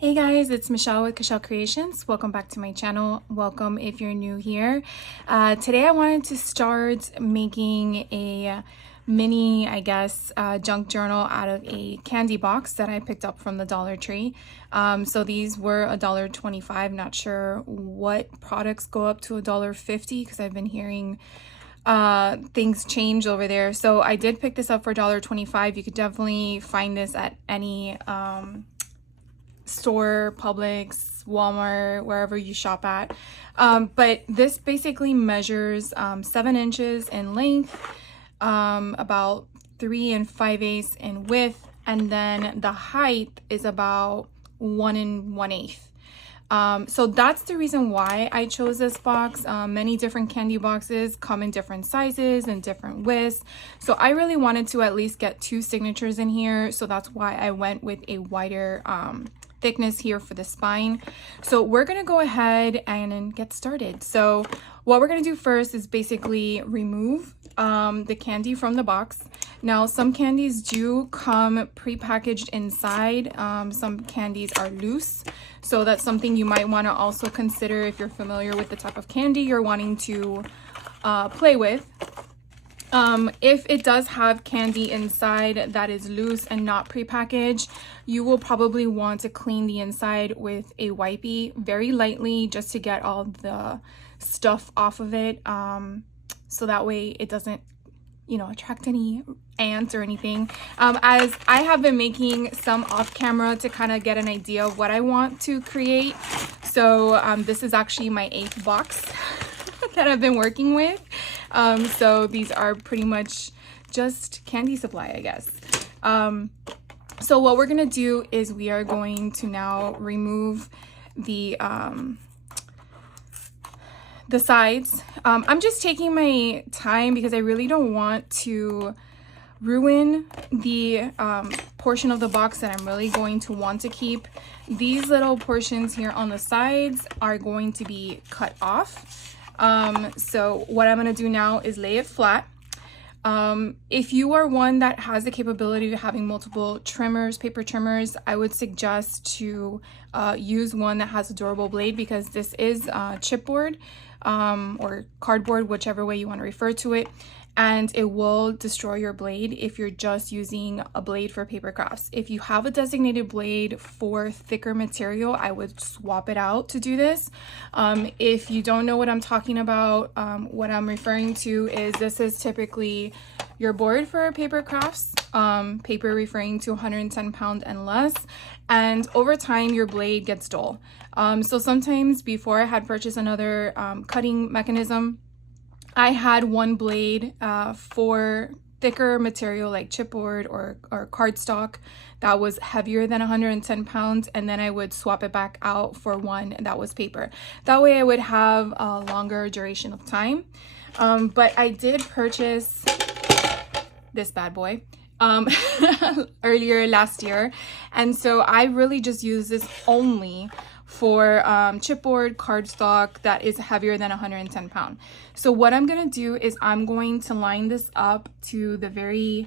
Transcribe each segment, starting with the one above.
Hey guys, it's Michelle with Cashel Creations. Welcome back to my channel. Welcome if you're new here. Today I wanted to start making a mini, junk journal out of a candy box that I picked up from the Dollar Tree. So these were $1.25. Not sure what products go up to $1.50 because I've been hearing things change over there. So I did pick this up for $1.25. You could definitely find this at any store, Publix, Walmart, wherever you shop at. But this basically measures 7 inches in length, about 3 5/8 in width, and then the height is about 1 1/8. So that's the reason why I chose this box. Many different candy boxes come in different sizes and different widths. So I really wanted to at least get 2 signatures in here. So that's why I went with a wider thickness here for the spine. So we're gonna go ahead and get started. So what we're gonna do first is basically remove the candy from the box. Now some candies do come pre-packaged inside. Some candies are loose, so that's something you might want to also consider if you're familiar with the type of candy you're wanting to play with. If it does have candy inside that is loose and not prepackaged, you will probably want to clean the inside with a wipey very lightly just to get all the stuff off of it, so that way it doesn't attract any ants or anything. As I have been making some off camera to kind of get an idea of what I want to create. So this is actually my 8th box that I've been working with. So these are pretty much just candy supply, I guess. So what we're gonna do is we are going to now remove the sides. I'm just taking my time because I really don't want to ruin the portion of the box that I'm really going to want to keep. These little portions here on the sides are going to be cut off. So what I'm going to do now is lay it flat. If you are one that has the capability of having multiple trimmers, paper trimmers, I would suggest to use one that has a durable blade, because this is chipboard or cardboard, whichever way you want to refer to it, and it will destroy your blade if you're just using a blade for paper crafts. If you have a designated blade for thicker material, I would swap it out to do this. If you don't know what I'm talking about, what I'm referring to is this is typically your board for paper crafts, paper referring to 110 pounds and less, and over time your blade gets dull. So sometimes before I had purchased another cutting mechanism, I had one blade for thicker material like chipboard or cardstock that was heavier than 110 pounds, and then I would swap it back out for one that was paper. That way I would have a longer duration of time. But I did purchase this bad boy earlier last year, and so I really just use this only for chipboard cardstock that is heavier than 110 pounds. So what I'm gonna do is I'm going to line this up to the very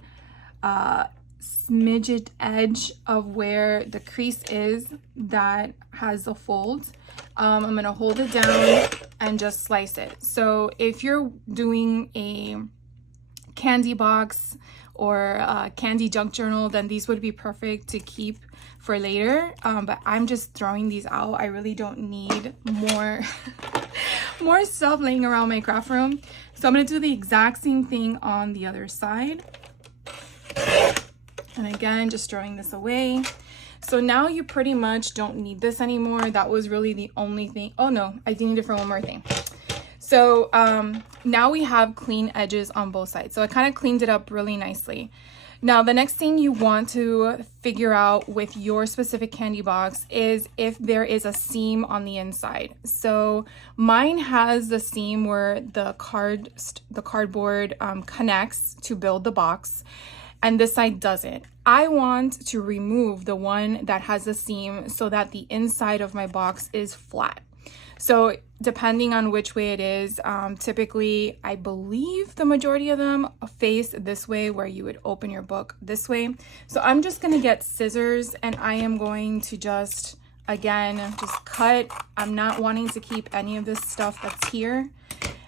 smidget edge of where the crease is that has the fold. I'm gonna hold it down and just slice it. So if you're doing a candy box or a candy junk journal, then these would be perfect to keep for later, but I'm just throwing these out. I really don't need more more stuff laying around my craft room. So I'm gonna do the exact same thing on the other side, and again just throwing this away. So now you pretty much don't need this anymore. That was really the only thing. Oh no, I do need it for one more thing. So now we have clean edges on both sides. So I kind of cleaned it up really nicely. Now, the next thing you want to figure out with your specific candy box is if there is a seam on the inside. So mine has the seam where the cardboard connects to build the box, and this side doesn't. I want to remove the one that has a seam so that the inside of my box is flat. So depending on which way it is, typically I believe the majority of them face this way, where you would open your book this way. So I'm just gonna get scissors and I am going to just again, just cut. I'm not wanting to keep any of this stuff that's here.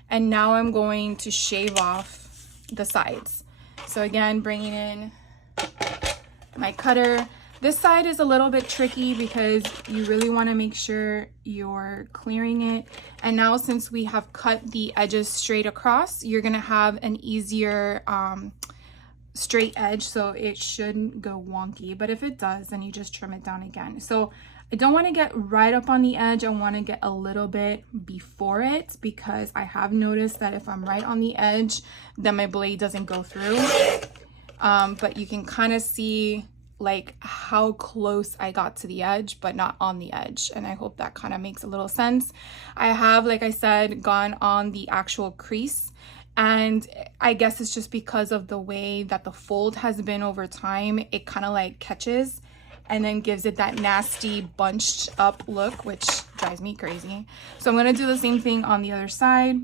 And now I'm going to shave off the sides. So again, bringing in my cutter. This side is a little bit tricky because you really want to make sure you're clearing it. And now since we have cut the edges straight across, you're going to have an easier straight edge, so it shouldn't go wonky. But if it does, then you just trim it down again. So I don't want to get right up on the edge. I want to get a little bit before it, because I have noticed that if I'm right on the edge, then my blade doesn't go through. But you can kind of see like how close I got to the edge, but not on the edge. And I hope that kind of makes a little sense. I have, like I said, gone on the actual crease. And I guess it's just because of the way that the fold has been over time, it kind of like catches and then gives it that nasty bunched up look, which drives me crazy. So I'm gonna do the same thing on the other side.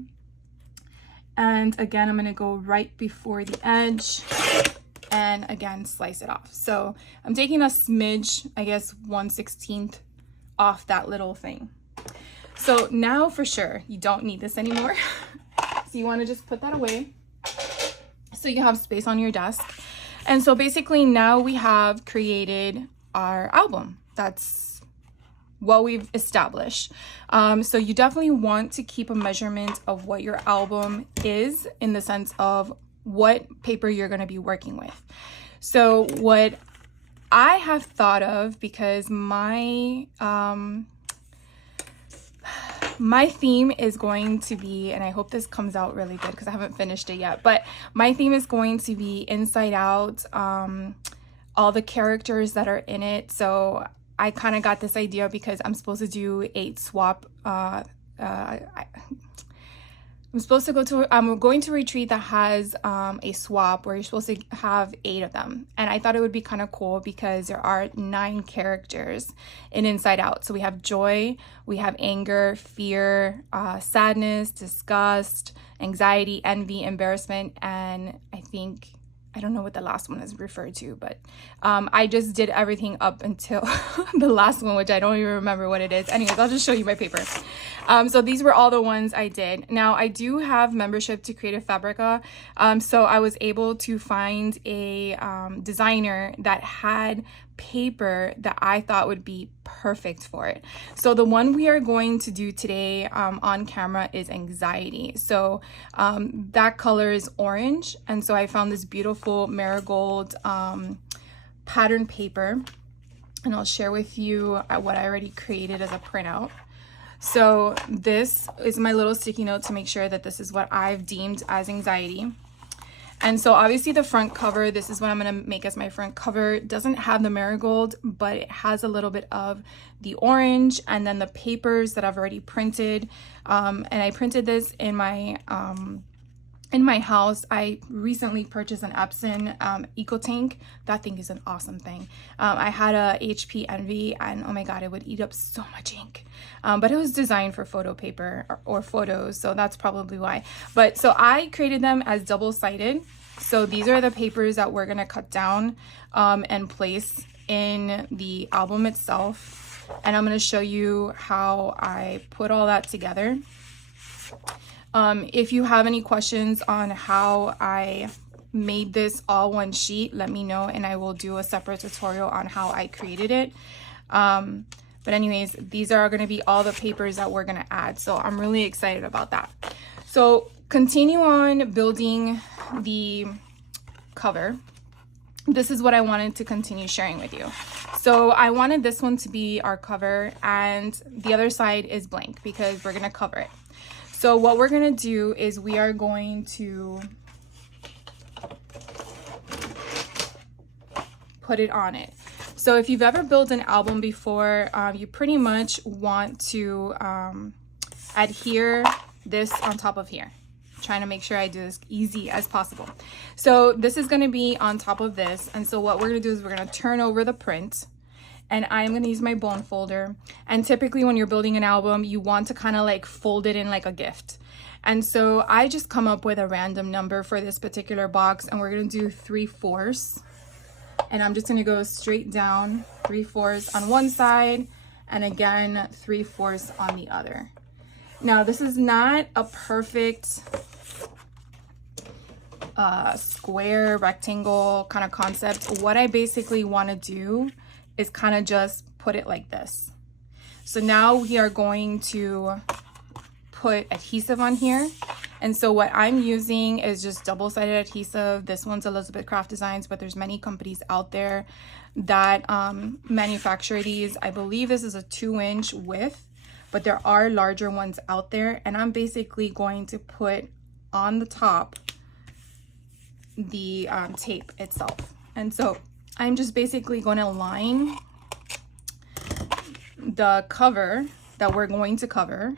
And again, I'm gonna go right before the edge and again, slice it off. So I'm taking a smidge, I guess 1/16 off that little thing. So now for sure, you don't need this anymore. So you wanna just put that away so you have space on your desk. And so basically now we have created our album. That's what we've established. So you definitely want to keep a measurement of what your album is, in the sense of what paper you're going to be working with. So what I have thought of, because my theme is going to be, and I hope this comes out really good because I haven't finished it yet, but my theme is going to be Inside Out, all the characters that are in it. So I kind of got this idea because I'm supposed to do 8 swap. I'm going to a retreat that has a swap where you're supposed to have 8 of them. And I thought it would be kind of cool because there are 9 characters in Inside Out. So we have joy, we have anger, fear, sadness, disgust, anxiety, envy, embarrassment, and I don't know what the last one is referred to, but I just did everything up until the last one, which I don't even remember what it is. Anyways, I'll just show you my paper. So these were all the ones I did. Now I do have membership to Creative Fabrica. So I was able to find a designer that had paper that I thought would be perfect for it. So the one we are going to do today on camera is Anxiety. So that color is orange. And so I found this beautiful marigold pattern paper, and I'll share with you what I already created as a printout. So this is my little sticky note to make sure that this is what I've deemed as Anxiety. And so obviously the front cover, this is what I'm gonna make as my front cover, doesn't have the marigold, but it has a little bit of the orange, and then the papers that I've already printed. And I printed this in my house. I recently purchased an Epson EcoTank. That thing is an awesome thing. I had a HP Envy, and oh my God, it would eat up so much ink. But it was designed for photo paper or photos, so that's probably why. But so I created them as double-sided. So these are the papers that we're gonna cut down and place in the album itself. And I'm gonna show you how I put all that together. If you have any questions on how I made this all one sheet, let me know and I will do a separate tutorial on how I created it. But anyways, these are going to be all the papers that we're going to add. So I'm really excited about that. So continue on building the cover. This is what I wanted to continue sharing with you. So I wanted this one to be our cover, and the other side is blank because we're going to cover it. So what we're going to do is we are going to put it on it. So if you've ever built an album before, you pretty much want to adhere this on top of here. I'm trying to make sure I do this easy as possible. So this is going to be on top of this. And so what we're going to do is we're going to turn over the print. And I'm going to use my bone folder. And typically when you're building an album, you want to kind of like fold it in like a gift. And so I just come up with a random number for this particular box, and we're going to do 3/4. And I'm just going to go straight down 3/4 on one side and again 3/4 on the other. Now this is not a perfect square rectangle kind of concept. What I basically want to do is kind of just put it like this. So now we are going to put adhesive on here. And so what I'm using is just double-sided adhesive. This one's Elizabeth Craft Designs, but there's many companies out there that manufacture these. I believe this is a 2-inch width, but there are larger ones out there. And I'm basically going to put on the top the tape itself. And so I'm just basically going to line the cover that we're going to cover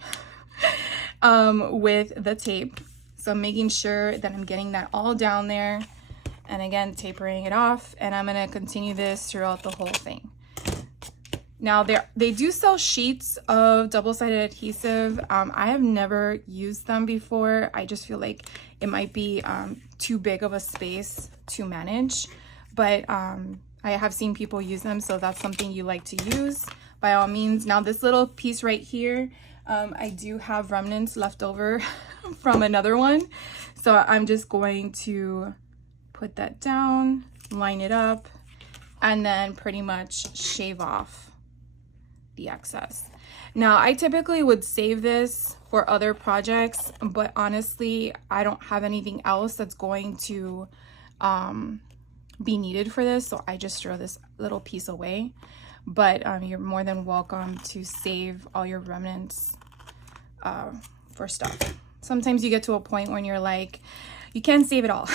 with the tape. So I'm making sure that I'm getting that all down there, and again tapering it off, and I'm going to continue this throughout the whole thing. Now they do sell sheets of double-sided adhesive. I have never used them before. I just feel like it might be too big of a space to manage, but I have seen people use them, so that's something you like to use, by all means. Now this little piece right here, I do have remnants left over from another one, so I'm just going to put that down, line it up, and then pretty much shave off the excess. Now I typically would save this for other projects, but honestly I don't have anything else that's going to be needed for this, so I just throw this little piece away. But you're more than welcome to save all your remnants for stuff. Sometimes you get to a point when you're like, you can't save it all.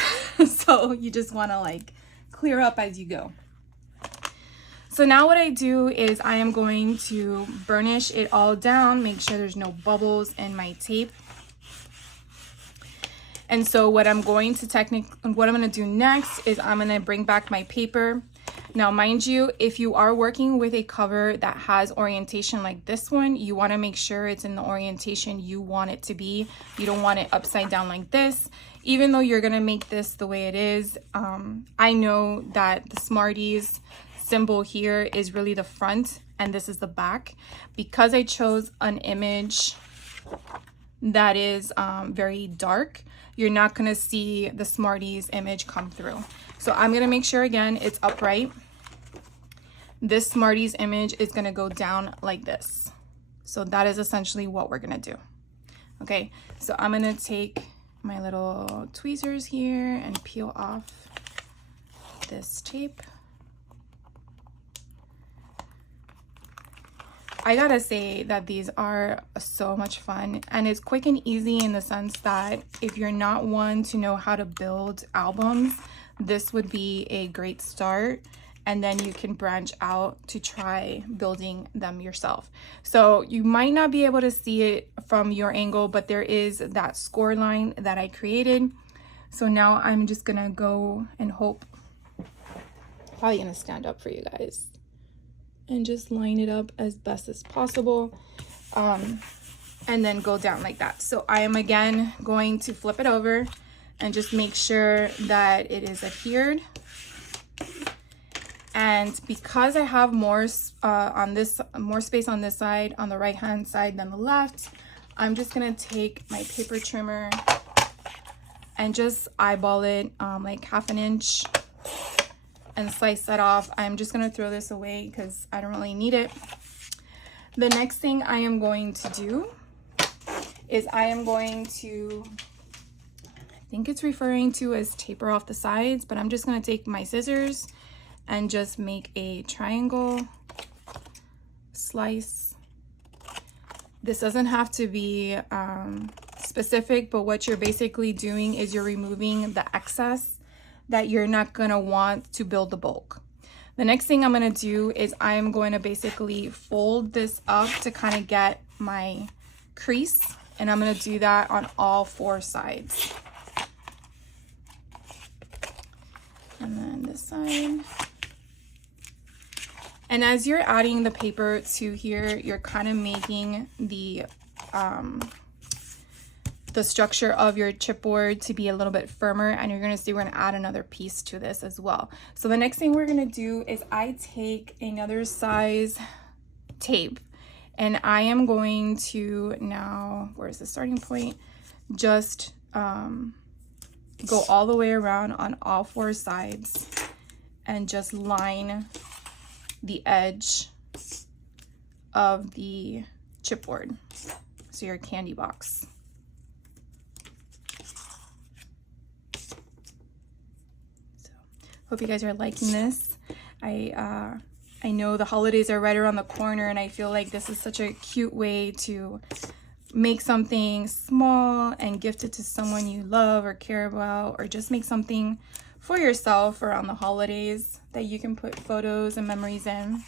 So you just want to like clear up as you go. So now what I do is I am going to burnish it all down, make sure there's no bubbles in my tape. And so what I'm going to do next is I'm going to bring back my paper. Now, mind you, if you are working with a cover that has orientation like this one, you want to make sure it's in the orientation you want it to be. You don't want it upside down like this. Even though you're going to make this the way it is, I know that the Smarties symbol here is really the front and this is the back. Because I chose an image that is very dark, you're not going to see the Smarties image come through. So I'm going to make sure again it's upright. This Smarties image is going to go down like this. So that is essentially what we're going to do. Okay, so I'm going to take my little tweezers here and peel off this tape. I gotta say that these are so much fun, and it's quick and easy in the sense that if you're not one to know how to build albums, this would be a great start, and then you can branch out to try building them yourself. So you might not be able to see it from your angle, but there is that score line that I created. So now I'm just gonna go and hope, probably gonna stand up for you guys, and just line it up as best as possible, and then go down like that. So I am again going to flip it over and just make sure that it is adhered. And because I have more space on this side, on the right hand side than the left, I'm just gonna take my paper trimmer and just eyeball it like 1/2 inch and slice that off. I'm just gonna throw this away because I don't really need it. The next thing I am going to do is I am going to, I think it's referring to as taper off the sides, but I'm just gonna take my scissors and just make a triangle slice. This doesn't have to be specific, but what you're basically doing is you're removing the excess that you're not gonna want to build the bulk. The next thing I'm gonna do is I'm going to basically fold this up to kind of get my crease, and I'm gonna do that on all 4 sides. And then this side. And as you're adding the paper to here, you're kind of making the structure of your chipboard to be a little bit firmer, and you're gonna see we're gonna add another piece to this as well. So the next thing we're gonna do is I take another size tape, And I am going to now, where's the starting point? Just go all the way around on all 4 sides and just line the edge of the chipboard, so your candy box. So hope you guys are liking this. I know the holidays are right around the corner, and I feel like this is such a cute way to make something small and gift it to someone you love or care about, or just make something for yourself around the holidays that you can put photos and memories in.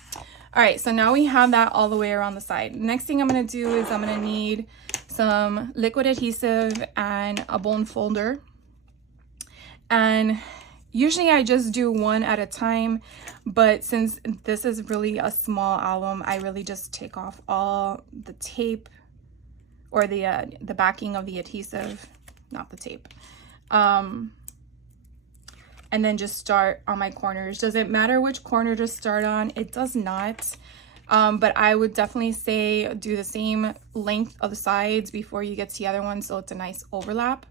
All right, so now we have that all the way around the side. Next thing I'm gonna do is I'm gonna need some liquid adhesive and a bone folder. And usually I just do one at a time, but since this is really a small album, I really just take off all the tape, or the backing of the adhesive, not the tape. And then just start on my corners. Does it matter which corner to start on? It does not. But I would definitely say do the same length of the sides before you get to the other one, so it's a nice overlap.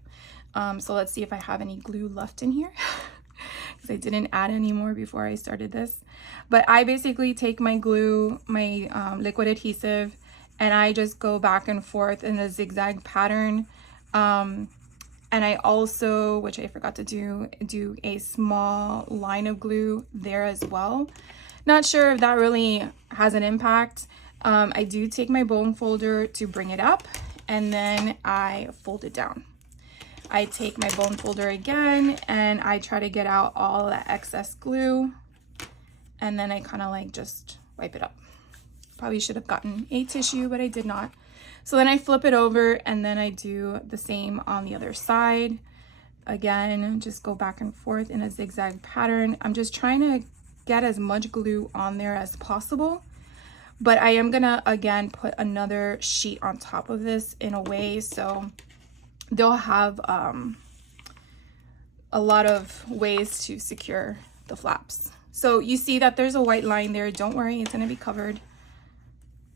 So let's see if I have any glue left in here. Because I didn't add any more before I started this. But I basically take my glue, my liquid adhesive, and I just go back and forth in a zigzag pattern. And I also, which I forgot to do a small line of glue there as well. Not sure if that really has an impact. I do take my bone folder to bring it up, and then I fold it down. I take my bone folder again, and I try to get out all that excess glue, and then I kind of like just wipe it up. Probably should have gotten a tissue, but I did not. So then I flip it over, and then I do the same on the other side. Again, just go back and forth in a zigzag pattern. I'm just trying to get as much glue on there as possible, but I am gonna again put another sheet on top of this in a way so they'll have a lot of ways to secure the flaps. So you see that there's a white line there. Don't worry, it's gonna be covered.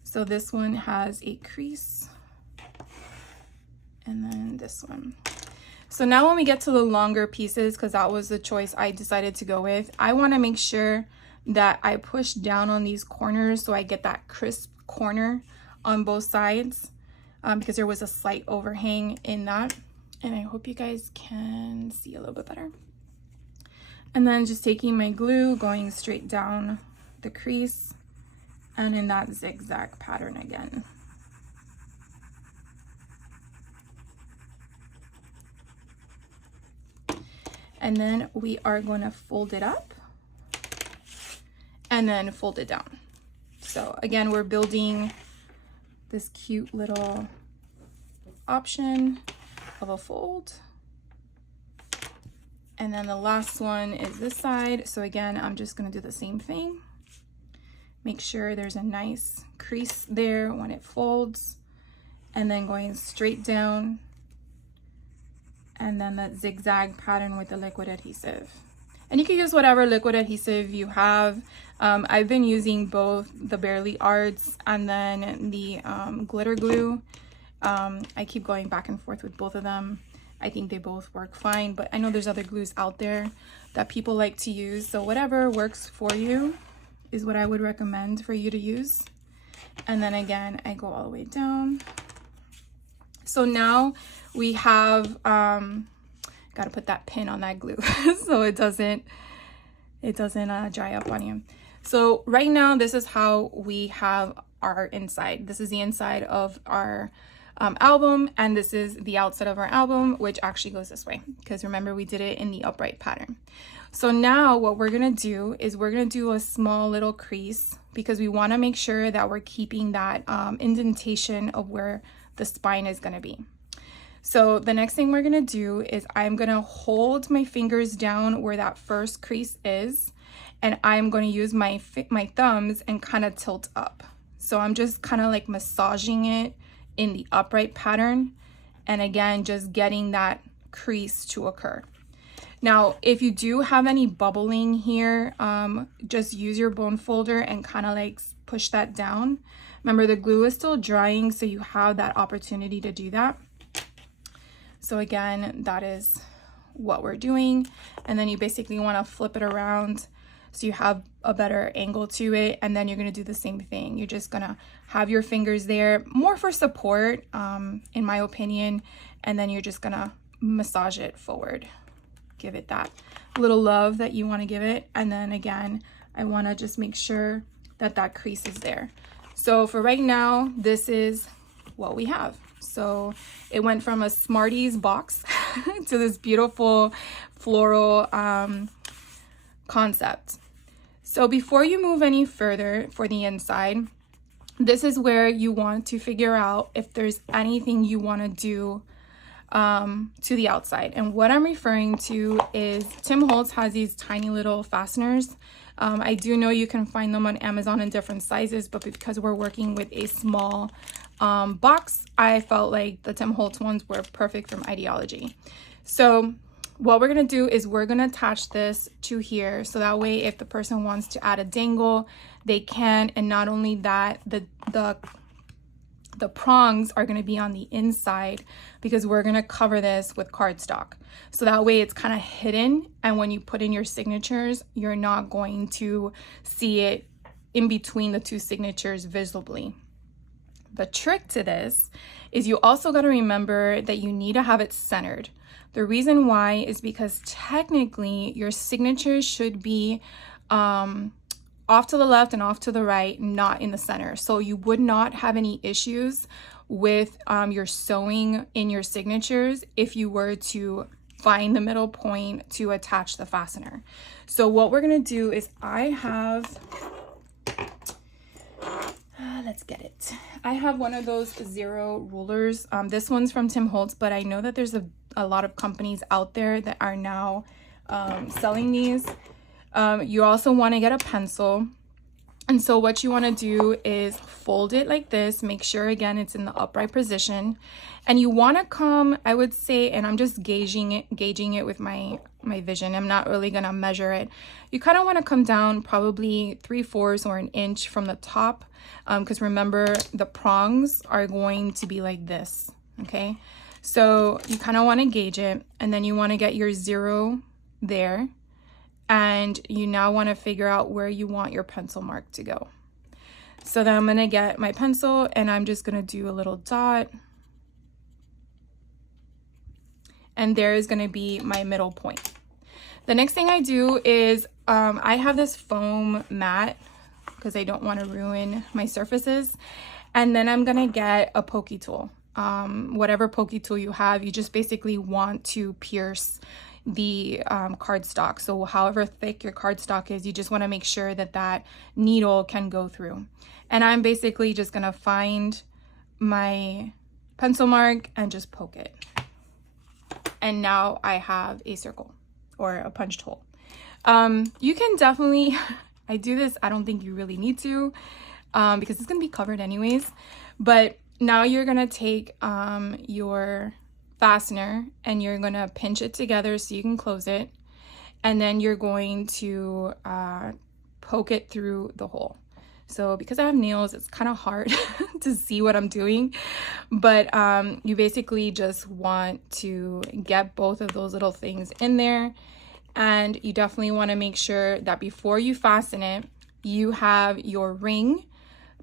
So this one has a crease, and then this one. So now when we get to the longer pieces, because that was the choice I decided to go with, I want to make sure that I push down on these corners so I get that crisp corner on both sides, because there was a slight overhang in that. And I hope you guys can see a little bit better. And then just taking my glue, going straight down the crease, and in that zigzag pattern again. And then we are going to fold it up and then fold it down. So again, we're building this cute little option of a fold. And then the last one is this side. So again, I'm just going to do the same thing. Make sure there's a nice crease there when it folds, and then going straight down, and then that zigzag pattern with the liquid adhesive. And you can use whatever liquid adhesive you have. I've been using both the Bearly Arts and then the glitter glue. I keep going back and forth with both of them. I think they both work fine, but I know there's other glues out there that people like to use. So whatever works for you is what I would recommend for you to use. And then again, I go all the way down. So now we have, gotta put that pin on that glue so it doesn't dry up on you. So right now, this is how we have our inside. This is the inside of our album, and this is the outside of our album, which actually goes this way, because remember we did it in the upright pattern. So now what we're gonna do is we're gonna do a small little crease, because we wanna make sure that we're keeping that indentation of where the spine is gonna be. So the next thing we're gonna do is I'm gonna hold my fingers down where that first crease is, and I'm gonna use my thumbs and kind of tilt up. So I'm just kind of like massaging it in the upright pattern, and again, just getting that crease to occur. Now, if you do have any bubbling here, just use your bone folder and kind of like push that down. Remember, the glue is still drying, so you have that opportunity to do that. So again, that is what we're doing. And then you basically want to flip it around so you have a better angle to it. And then you're going to do the same thing. You're just going to have your fingers there, more for support, in my opinion. And then you're just going to massage it forward. Give it that little love that you want to give it. And then again, I want to just make sure that that crease is there. So for right now, this is what we have. So it went from a Smarties box to this beautiful floral concept. So before you move any further for the inside, this is where you want to figure out if there's anything you want to do to the outside. And what I'm referring to is Tim Holtz has these tiny little fasteners. I do know you can find them on Amazon in different sizes, but because we're working with a small box, I felt like the Tim Holtz ones were perfect from Ideology. So what we're going to do is we're going to attach this to here, so that way if the person wants to add a dangle, they can. And not only that, the prongs are going to be on the inside, because we're going to cover this with cardstock. So that way it's kind of hidden, and when you put in your signatures, you're not going to see it in between the two signatures visibly. The trick to this is you also got to remember that you need to have it centered. The reason why is because technically your signatures should be off to the left and off to the right, not in the center. So you would not have any issues with your sewing in your signatures if you were to find the middle point to attach the fastener. So what we're gonna do is I have, let's get it. I have one of those zero rulers. This one's from Tim Holtz, but I know that there's a lot of companies out there that are now selling these. You also want to get a pencil. And so what you want to do is fold it like this. Make sure, again, it's in the upright position. And you want to come, I would say, and I'm just gauging it with my vision. I'm not really going to measure it. You kind of want to come down probably 3/4 or an inch from the top. Because remember, the prongs are going to be like this. Okay. So you kind of want to gauge it. And then you want to get your zero there. And you now want to figure out where you want your pencil mark to go. So then I'm going to get my pencil and I'm just going to do a little dot. And there is going to be my middle point. The next thing I do is I have this foam mat because I don't want to ruin my surfaces. And then I'm going to get a pokey tool. Whatever pokey tool you have, you just basically want to pierce the cardstock. So however thick your cardstock is, you just want to make sure that that needle can go through. And I'm basically just going to find my pencil mark and just poke it. And now I have a circle or a punched hole. You can definitely, I do this, I don't think you really need to because it's going to be covered anyways. But now you're going to take your fastener and you're going to pinch it together so you can close it, and then you're going to poke it through the hole. So because I have nails, it's kind of hard to see what I'm doing, but you basically just want to get both of those little things in there. And you definitely want to make sure that before you fasten it, you have your ring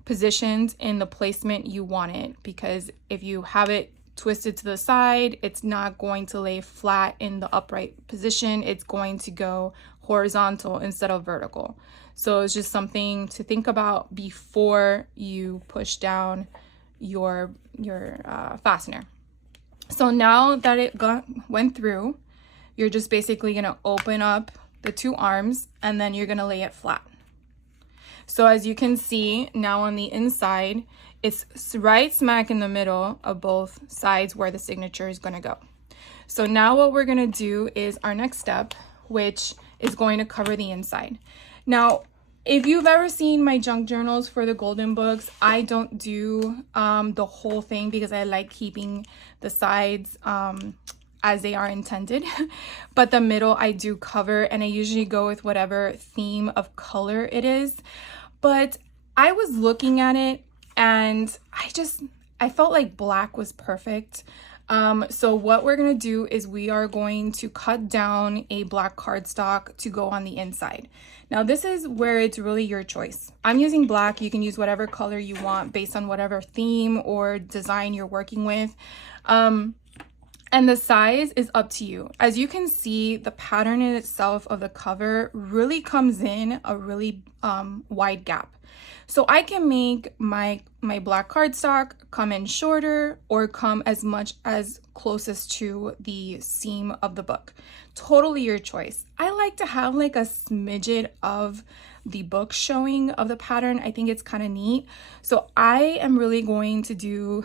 positioned in the placement you want it, because if you have it twisted to the side, it's not going to lay flat in the upright position. It's going to go horizontal instead of vertical. So it's just something to think about before you push down your fastener. So now that it went through, you're just basically going to open up the two arms and then you're going to lay it flat. So as you can see now on the inside, it's right smack in the middle of both sides where the signature is going to go. So now what we're going to do is our next step, which is going to cover the inside. Now, if you've ever seen my junk journals for the golden books, I don't do the whole thing because I like keeping the sides as they are intended. But the middle I do cover, and I usually go with whatever theme of color it is. But I was looking at it and I felt like black was perfect. So what we're gonna do is we are going to cut down a black cardstock to go on the inside. Now this is where it's really your choice. I'm using black. You can use whatever color you want based on whatever theme or design you're working with. And the size is up to you. As you can see, the pattern in itself of the cover really comes in a really wide gap. So I can make my black cardstock come in shorter or come as much as closest to the seam of the book. Totally your choice. I like to have like a smidget of the book showing of the pattern. I think it's kind of neat. So I am really going to do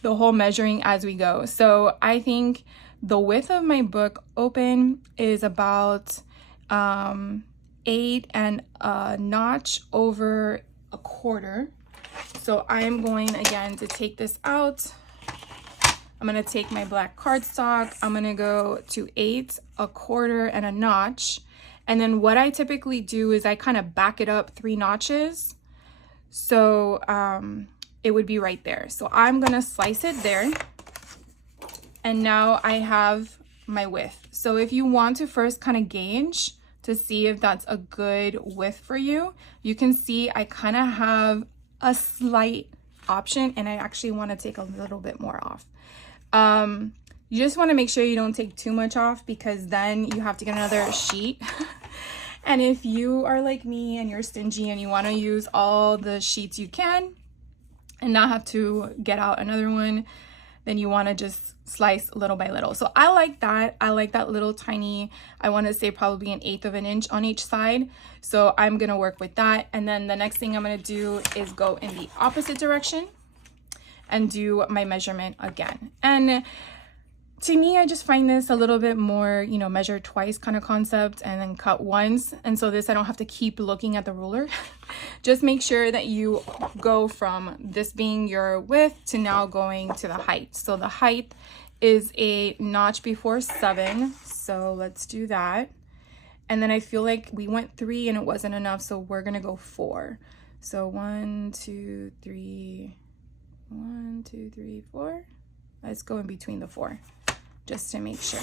the whole measuring as we go. So I think the width of my book open is about 8 and a notch over a quarter. So I'm going again to take this out. I'm gonna take my black cardstock. I'm gonna go to 8, a quarter, and a notch. And then what I typically do is I kind of back it up 3 notches. So it would be right there. So I'm gonna slice it there. And now I have my width. So if you want to first kind of gauge to see if that's a good width for you, you can see I kind of have a slight option, and I actually want to take a little bit more off. You just want to make sure you don't take too much off, because then you have to get another sheet. And if you are like me and you're stingy and you want to use all the sheets you can and not have to get out another one, then you want to just slice little by little. So I like that. I like that little tiny, I want to say probably 1/8 of an inch on each side. So I'm going to work with that. And then the next thing I'm going to do is go in the opposite direction and do my measurement again. And to me, I just find this a little bit more, you know, measure twice kind of concept and then cut once. And so this, I don't have to keep looking at the ruler. Just make sure that you go from this being your width to now going to the height. So the height is a notch before 7. So let's do that. And then I feel like we went 3 and it wasn't enough. So we're going to go 4. So 1, 2, 3, 1, 2, 3, 4. Let's go in between the 4. Just to make sure.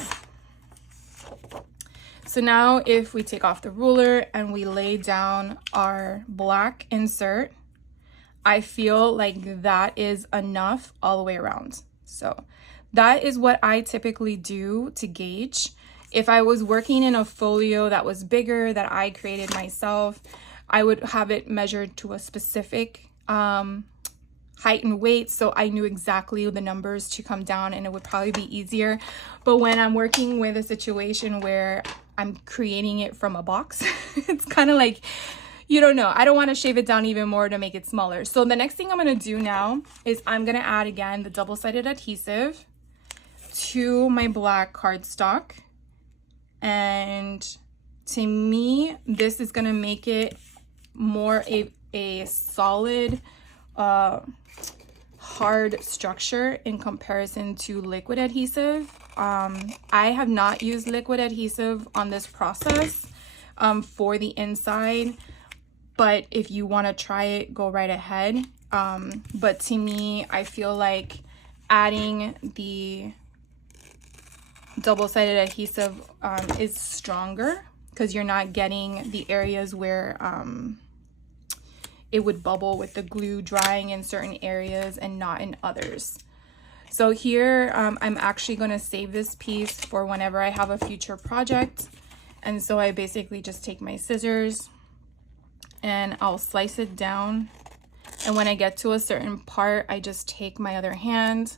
So now if we take off the ruler and we lay down our black insert, I feel like that is enough all the way around. So that is what I typically do to gauge. If I was working in a folio that was bigger, that I created myself, I would have it measured to a specific height and weight, so I knew exactly the numbers to come down, and it would probably be easier. But when I'm working with a situation where I'm creating it from a box, it's kind of like, you don't know. I don't want to shave it down even more to make it smaller. So the next thing I'm going to do now is I'm going to add again the double-sided adhesive to my black cardstock. And to me, this is going to make it more a solid hard structure in comparison to liquid adhesive. I have not used liquid adhesive on this process for the inside, but if you want to try it, go right ahead. But to me, I feel like adding the double-sided adhesive is stronger, because you're not getting the areas where it would bubble with the glue drying in certain areas and not in others. So here I'm actually going to save this piece for whenever I have a future project. And so I basically just take my scissors and I'll slice it down. And when I get to a certain part, I just take my other hand,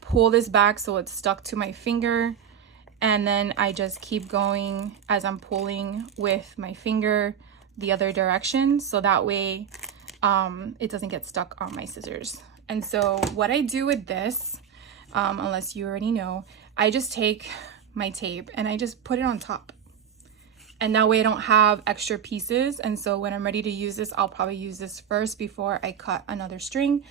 pull this back so it's stuck to my finger, and then I just keep going as I'm pulling with my finger the other direction, so that way it doesn't get stuck on my scissors. And so what I do with this, unless you already know, I just take my tape and I just put it on top, and that way I don't have extra pieces. And so when I'm ready to use this, I'll probably use this first before I cut another string,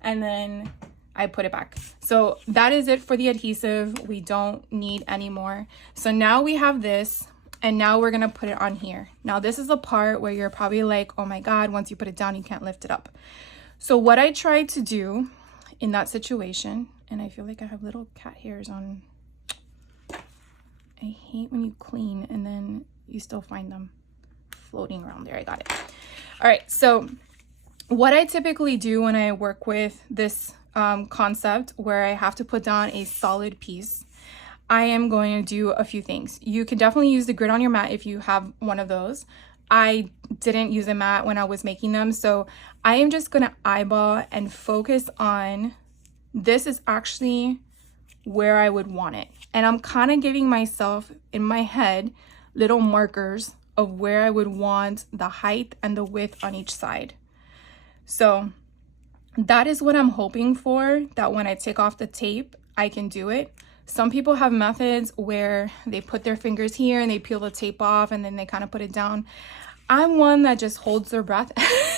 and then I put it back. So that is it for the adhesive. We don't need any more. So now we have this. And now we're gonna put it on here. Now this is the part where you're probably like, oh my God, once you put it down, you can't lift it up. So what I tried to do in that situation, and I feel like I have little cat hairs on, I hate when you clean and then you still find them floating around there. I got it. All right, so what I typically do when I work with this concept where I have to put down a solid piece, I am going to do a few things. You can definitely use the grid on your mat if you have one of those. I didn't use a mat when I was making them, so I am just gonna eyeball and focus on, this is actually where I would want it. And I'm kind of giving myself in my head little markers of where I would want the height and the width on each side. So that is what I'm hoping for, that when I take off the tape, I can do it. Some people have methods where they put their fingers here and they peel the tape off and then they kind of put it down. I'm one that just holds their breath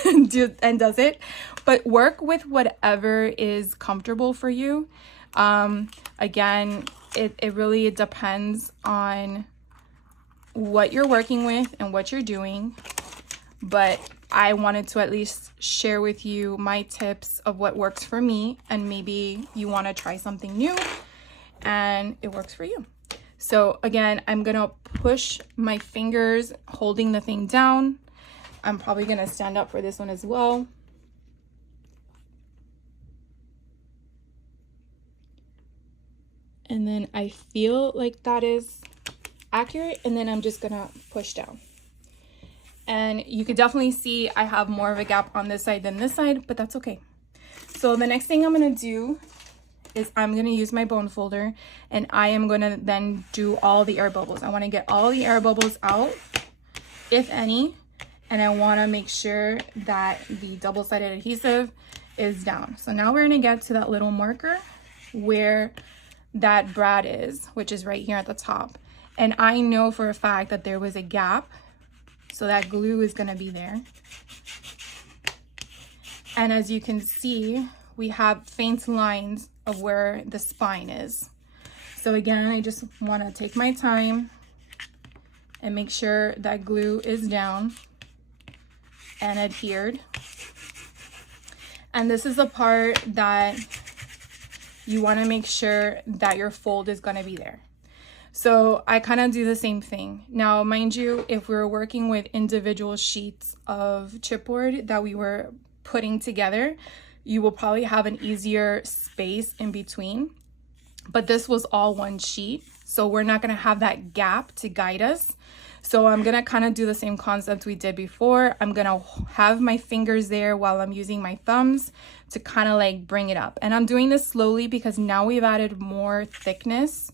and does it, but work with whatever is comfortable for you. Again, it really depends on what you're working with and what you're doing, but I wanted to at least share with you my tips of what works for me, and maybe you want to try something new and it works for you. So again, I'm gonna push my fingers holding the thing down. I'm probably gonna stand up for this one as well. And then I feel like that is accurate, and then I'm just gonna push down. And you could definitely see I have more of a gap on this side than this side, but that's okay. So the next thing I'm gonna do is I'm gonna use my bone folder, and I am gonna then do all the air bubbles. I wanna get all the air bubbles out, if any, and I wanna make sure that the double-sided adhesive is down. So now we're gonna get to that little marker where that brad is, which is right here at the top. And I know for a fact that there was a gap, so that glue is gonna be there. And as you can see, we have faint lines of where the spine is. So again, I just wanna take my time and make sure that glue is down and adhered. And this is the part that you wanna make sure that your fold is gonna be there. So I kind of do the same thing. Now, mind you, if we were working with individual sheets of chipboard that we were putting together, you will probably have an easier space in between. But this was all one sheet, so we're not gonna have that gap to guide us. So I'm gonna kind of do the same concept we did before. I'm gonna have my fingers there while I'm using my thumbs to kind of like bring it up. And I'm doing this slowly because now we've added more thickness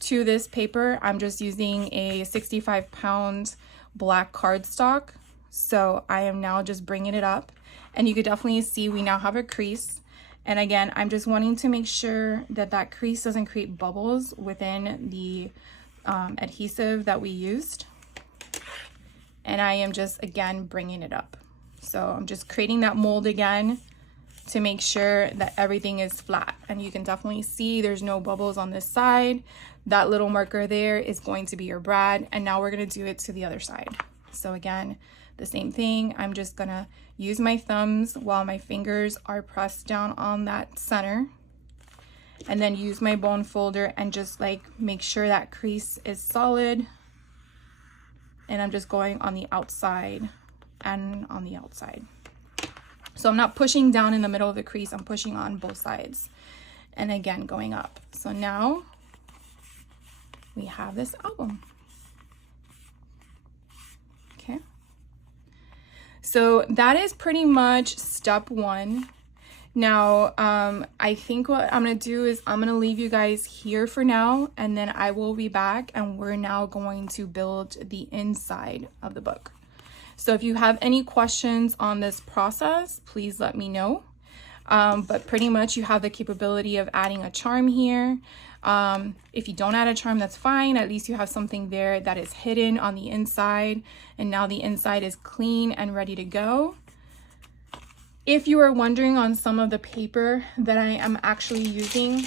to this paper. I'm just using a 65-pound black cardstock. So I am now just bringing it up, and you could definitely see we now have a crease. And again, I'm just wanting to make sure that that crease doesn't create bubbles within the adhesive that we used. And I am just, again, bringing it up. So I'm just creating that mold again to make sure that everything is flat. And you can definitely see there's no bubbles on this side. That little marker there is going to be your brad. And now we're gonna do it to the other side. So again, the same thing. I'm just gonna use my thumbs while my fingers are pressed down on that center, and then use my bone folder and just like make sure that crease is solid. And I'm just going on the outside and on the outside. So I'm not pushing down in the middle of the crease, I'm pushing on both sides. And again, going up. So now we have this album. Okay. So that is pretty much step one. Now, I think what I'm gonna do is I'm gonna leave you guys here for now, and then I will be back, and we're now going to build the inside of the book. So if you have any questions on this process, please let me know. But pretty much you have the capability of adding a charm here. If you don't add a charm, that's fine. At least you have something there that is hidden on the inside, and now the inside is clean and ready to go. If you are wondering on some of the paper that I am actually using,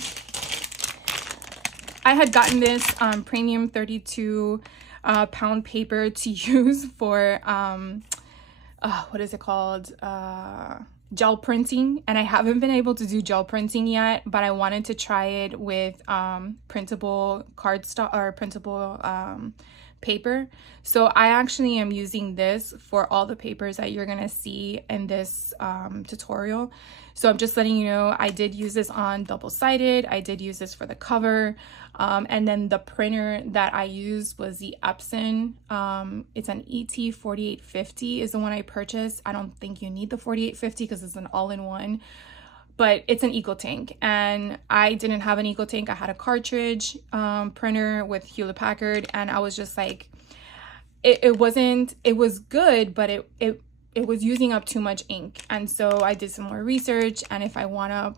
I had gotten this Premium 32 pound paper to use for what is it called, gel printing, and I haven't been able to do gel printing yet, but I wanted to try it with printable cardstock or printable paper. So I actually am using this for all the papers that you're gonna see in this tutorial. So I'm just letting you know, I did use this on double-sided, I did use this for the cover, and then the printer that I used was the Epson. It's an ET4850 is the one I purchased. I don't think you need the 4850 because it's an all-in-one, but it's an EcoTank, and I didn't have an EcoTank. I had a cartridge printer with Hewlett Packard, and I was just like, it was good, but it was using up too much ink. And so I did some more research, and if I want to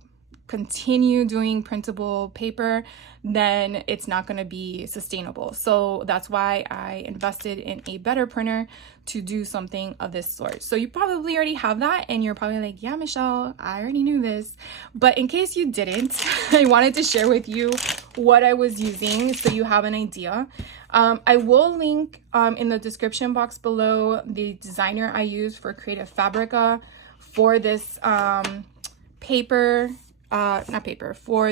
continue doing printable paper, then it's not going to be sustainable. So that's why I invested in a better printer to do something of this sort. So you probably already have that, and you're probably like, yeah, Michelle, I already knew this. But in case you didn't, I wanted to share with you what I was using so you have an idea. I will link in the description box below the designer I used for Creative Fabrica for this for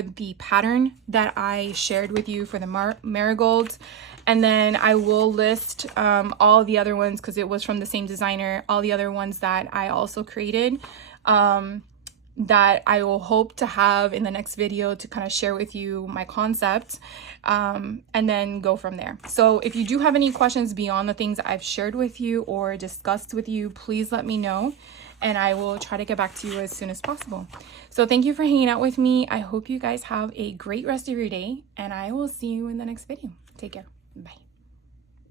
the pattern that I shared with you for the marigolds. And then I will list all the other ones, because it was from the same designer, all the other ones that I also created that I will hope to have in the next video to kind of share with you my concept, and then go from there. So if you do have any questions beyond the things I've shared with you or discussed with you, please let me know, and I will try to get back to you as soon as possible. So thank you for hanging out with me. I hope you guys have a great rest of your day, and I will see you in the next video. Take care. Bye.